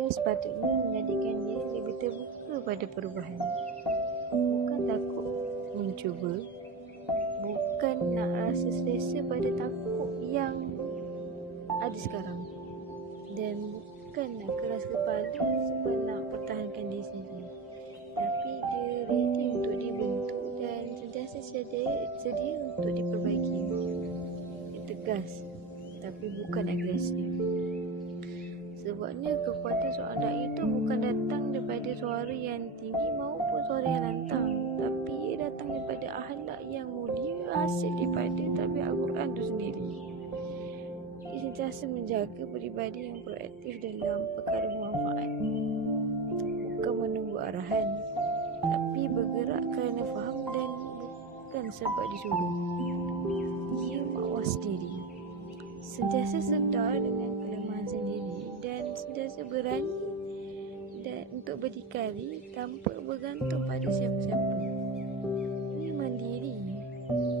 Ia sepatutnya menjadikan dia lebih terbuka pada perubahan. Bukan takut mencuba, bukan nak rasa selesa pada takut yang ada sekarang, dan bukan nak keras kepala sebab nak pertahankan diri sendiri, tapi dia ready untuk dibentuk dan sentiasa sedia untuk diperbaiki. Dia tegas tapi bukan agresif. Sebabnya kekuatan seorang dai itu bukan datang daripada suara yang tinggi maupun suara yang lantang, tapi ia datang daripada akhlak yang mulia, hasil daripada tabiat Al-Quran itu sendiri. Ia sentiasa menjaga peribadi yang proaktif dalam perkara manfaat, bukan menunggu arahan, tapi bergerak kerana faham dan bukan sebab disuruh. Ia mawas diri, sentiasa sedar dengan kelemahan sendiri dan sentiasa berani dan untuk berdikari tanpa bergantung pada siapa-siapa. Ia mandiri,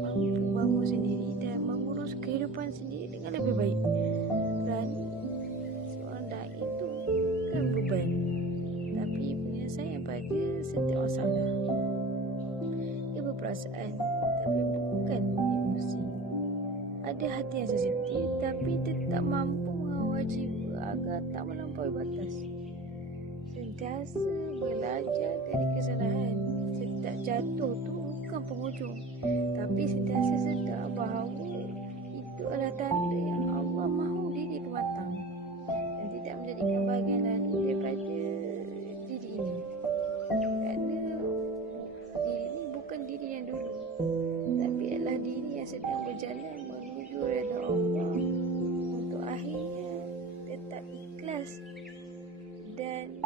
mampu bangun sendiri dan mengurus kehidupan sendiri dengan lebih baik. Kerana seorang dai itu bukan beban, tapi penyelesaian pada setiap masalah. Ia berperasaan tapi bukan emosi. Ada hati yang sensitif tapi tetap mampu mengawal jiwa agar tak melampaui batas. Sentiasa belajar dari kesalahan. Setiap jatuh tu bukan penghujung, tapi sentiasa sedar bahawa itu adalah tanda yang Allah mahu diri kematang dan tidak menjadikan bahagian lalu daripada diri ini. Kerana diri ini bukan diri yang dulu, tapi adalah diri yang sedang berjalan menuju redha Allah untuk akhirnya tetap ikhlas dan